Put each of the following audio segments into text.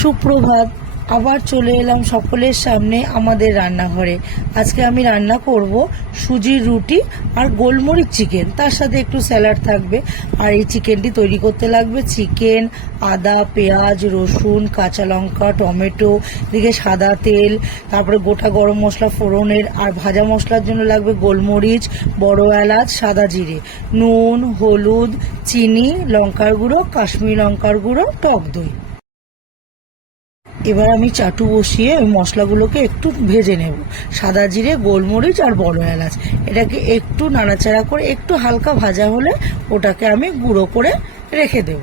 সুপ্রভাত। আবার চলে এলাম সকলের সামনে আমাদের রান্নাঘরে। আজকে আমি রান্না করব সুজির রুটি আর গোলমরিচ চিকেন, তার সাথে একটু স্যালাড থাকবে। আর এই চিকেনটি তৈরি করতে লাগবে চিকেন, আদা, পেঁয়াজ, রসুন, কাঁচা লঙ্কা, টমেটো, এদিকে সাদা তেল, তারপরে গোটা গরম মশলা ফোড়নের, আর ভাজা মশলার জন্য লাগবে গোলমরিচ, বড় এলাচ, সাদা জিরে, নুন, হলুদ, চিনি, লঙ্কার গুঁড়ো, কাশ্মীরি লঙ্কার গুঁড়ো, টক দই। এবার আমি চাটু বসিয়ে ওই মশলাগুলোকে একটু ভেজে নেব। সাদা জিরে, গোলমরিচ আর বড় এলাচ, এটাকে একটু নাড়াচাড়া করে একটু হালকা ভাজা হলে ওটাকে আমি গুঁড়ো করে রেখে দেব।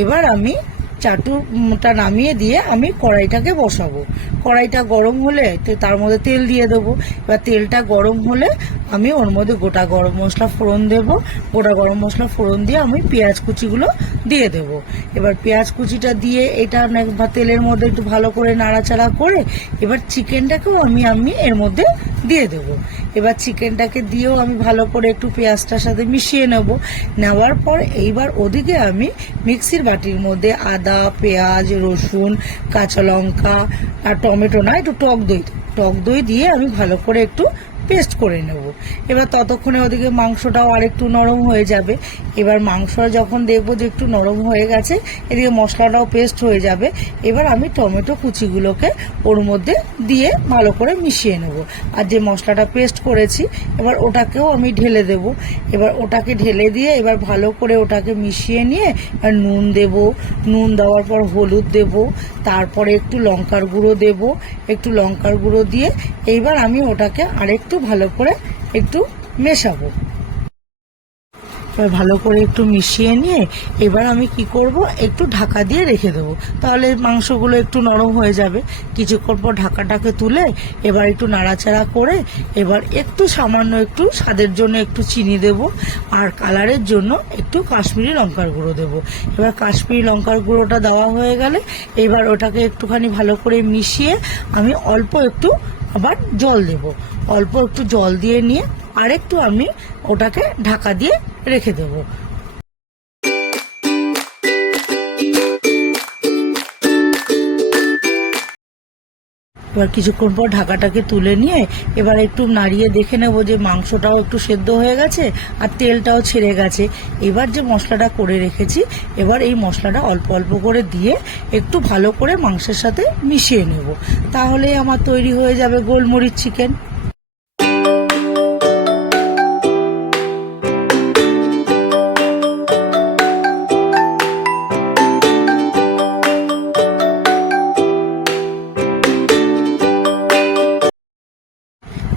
এবার আমি চাটুটা নামিয়ে দিয়ে আমি কড়াইটাকে বসাবো। কড়াইটা গরম হলে তার মধ্যে তেল দিয়ে দেবো। এবার তেলটা গরম হলে আমি ওর মধ্যে গোটা গরম মশলা ফোড়ন দেব। গোটা গরম মশলা ফোড়ন দিয়ে আমি পেঁয়াজ কুচিগুলো দিয়ে দেব। এবার পেঁয়াজ কুচিটা দিয়ে এটা তেলের মধ্যে একটু ভালো করে নাড়াচাড়া করে এবার চিকেনটাকেও আমি এর মধ্যে দিয়ে দেব। এবার চিকেনটাকে দিয়েও আমি ভালো করে একটু পেঁয়াজটার সাথে মিশিয়ে নেওয়ার পর এইবার ওদিকে আমি মিক্সির বাটির মধ্যে আদা, পেঁয়াজ, রসুন, কাঁচা লঙ্কা আর টমেটো না, একটু টক দই দিয়ে আমি ভালো করে একটু পেস্ট করে নেব। এবার ততক্ষণে ওদিকে মাংসটাও আর একটু নরম হয়ে যাবে। এবার মাংসটা যখন দেখবো যে একটু নরম হয়ে গেছে, এদিকে মশলাটাও পেস্ট হয়ে যাবে। এবার আমি টমেটো কুচিগুলোকে ওর মধ্যে দিয়ে ভালো করে মিশিয়ে নেব। আর যে মশলাটা পেস্ট করেছি এবার ওটাকেও আমি ঢেলে দেব। এবার ওটাকে ঢেলে দিয়ে এবার ভালো করে ওটাকে মিশিয়ে নিয়ে আর নুন দেব। নুন দেওয়ার পর হলুদ দেব, তারপরে একটু লঙ্কার গুঁড়ো দেব। একটু লঙ্কার গুঁড়ো দিয়ে এইবার আমি ওটাকে আরেকটু ভালো করে একটু মেশাবো। ভালো করে একটু মিশিয়ে নিয়ে এবার আমি কি করব, একটু ঢাকা দিয়ে রেখে দেবো। তাহলে মাংসগুলো একটু নরম হয়ে যাবে। কিছুক্ষণ পর ঢাকাটাকে তুলে এবার একটু নাড়াচাড়া করে এবার একটু সামান্য একটু স্বাদের জন্য একটু চিনি দেব, আর কালারের জন্য একটু কাশ্মীরি লঙ্কার গুঁড়ো দেবো। এবার কাশ্মীরি লঙ্কার গুঁড়োটা দেওয়া হয়ে গেলে এবার ওটাকে একটুখানি ভালো করে মিশিয়ে আমি অল্প একটু আবার জল দেব। অল্প একটু জল দিয়ে নিয়ে আরেকটু আমি ওটাকে ঢাকা দিয়ে রেখে দেব। এবার কিছুক্ষণ পর ঢাকাটাকে তুলে নিয়ে এবার একটু নাড়িয়ে দেখে নেব যে মাংসটাও একটু সেদ্ধ হয়ে গেছে আর তেলটাও ছেড়ে গেছে। এবার যে মশলাটা করে রেখেছি এবার এই মশলাটা অল্প অল্প করে দিয়ে একটু ভালো করে মাংসের সাথে মিশিয়ে নেব। তাহলে আমার তৈরি হয়ে যাবে গোলমরিচ চিকেন।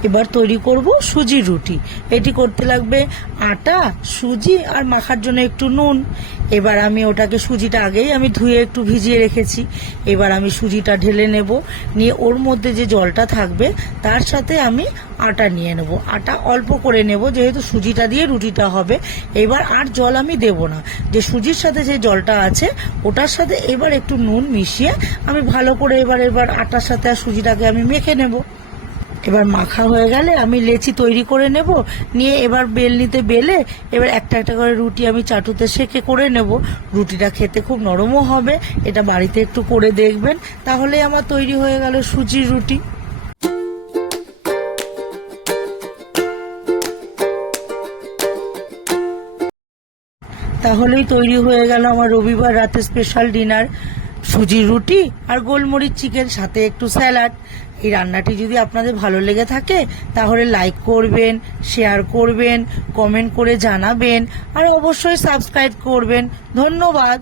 এবার তৈরি করব সুজির রুটি। এটি করতে লাগবে আটা, সুজি আর মাখার জন্য একটু নুন। এবার আমি ওটাকে সুজিটা আগেই আমি ধুয়ে একটু ভিজিয়ে রেখেছি। এবার আমি সুজিটা ঢেলে নেব, নিয়ে ওর মধ্যে যে জলটা থাকবে তার সাথে আমি আটা নিয়ে নেব। আটা অল্প করে নেব যেহেতু সুজিটা দিয়ে রুটিটা হবে। এবার আর জল আমি দেব না, যে সুজির সাথে যে জলটা আছে ওটার সাথে এবার একটু নুন মিশিয়ে আমি ভালো করে এবার আটার সাথে আর সুজিটাকে আমি মেখে নেব। এবার মাখা হয়ে গেলে আমি লেচি তৈরি করে নেব, নিয়ে এবার বেলনিতে বেলে এবার একটা একটা করে রুটি আমি চাটুতে সেঁকে করে নেব। রুটিটা খেতে খুব নরমও হবে। এটা বাড়িতে একটু করে দেখবেন, তাহলে আমার তৈরি হয়ে গেল সুজির রুটি। তাহলেই তৈরি হয়ে গেল আমার রবিবার রাতে স্পেশাল ডিনার, সুজির রুটি আর গোলমরিচ চিকেন, সাথে একটু স্যালাড। এই রান্নাটি যদি আপনাদের ভালো লেগে থাকে তাহলে লাইক করবেন, শেয়ার করবেন, কমেন্ট করে জানাবেন আর অবশ্যই সাবস্ক্রাইব করবেন। ধন্যবাদ।